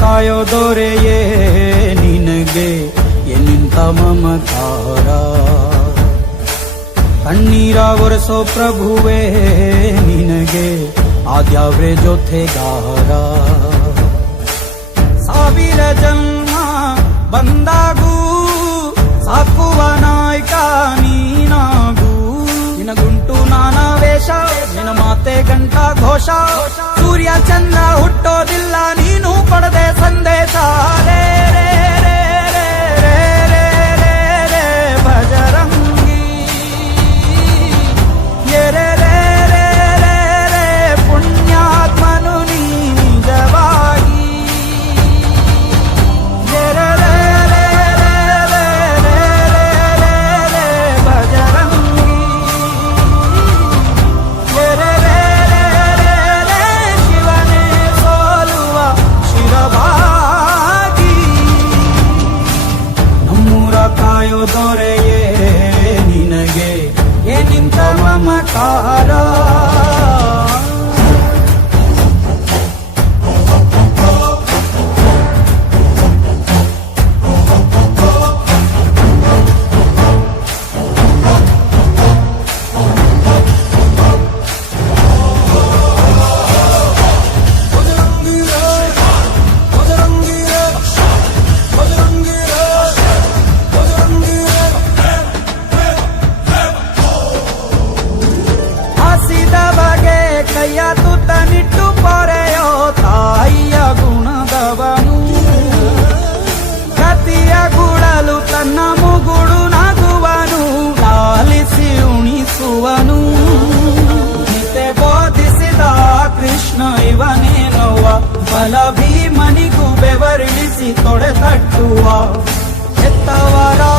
ಕಾಯೋ ದೊರೆಯೇ ನಿನಗೆ ಎನ್ನಿಂತ ಮಮತಾರ? ಕಣ್ಣೀರ ಒರೆಸೋ ಪ್ರಭುವೇ ನಿನಗೆ ಆದ್ಯಾವ್ರೆ ಜೊತೆಗಾರ? ಸಾವಿರ ಜನ್ಮ ಬಂದಾಗೂ, ಸಾಕುವ ನಾಯ್ಕ ನೀನಾಗೂ. ನಿನಗುಂಟು ನಾನಾ ವೇಷ ನಿನ ಮಾತೆ ಗಂಟಾ ಘೋಷ. ದೊರೆಯೇ ನಿನಗೆ. ಏನಿಂತ ಮಮಕಾರ ಕೈಯ ತುತ್ತ ನಿಟ್ಟು ಪೊರೆಯೋ ತಾಯಿಯ ಗುಣದವನು ಕತಿಯ ಗುಡಲು ತನ್ನ ಮುಗುಡು ನಗುವನು ಲಾಲಿಸಿ ಉಣಿಸುವನು ನಿತೆ ಬೋಧಿಸಿದ ಕೃಷ್ಣ ಇವನೇನೋವ ಬಲ ಭೀಮನಿಗೂ ಬೆವರಿಳಿಸಿ ತೊಡೆ ತಟ್ಟುವ ಎತ್ತವರ ರೀತಿ ಕನ್ಯಾದ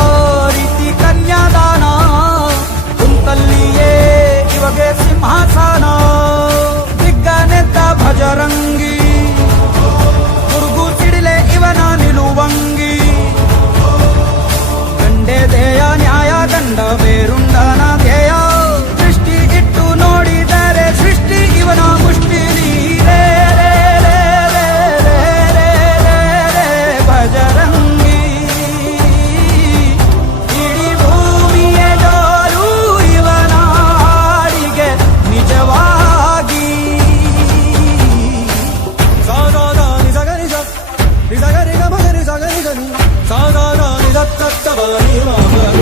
la la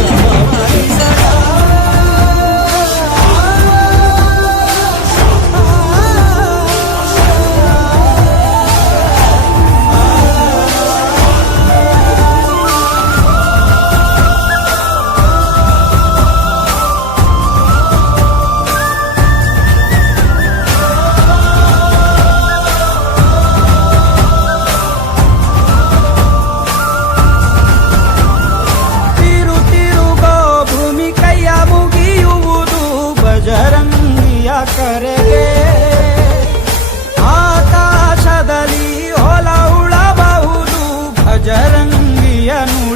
Yeah.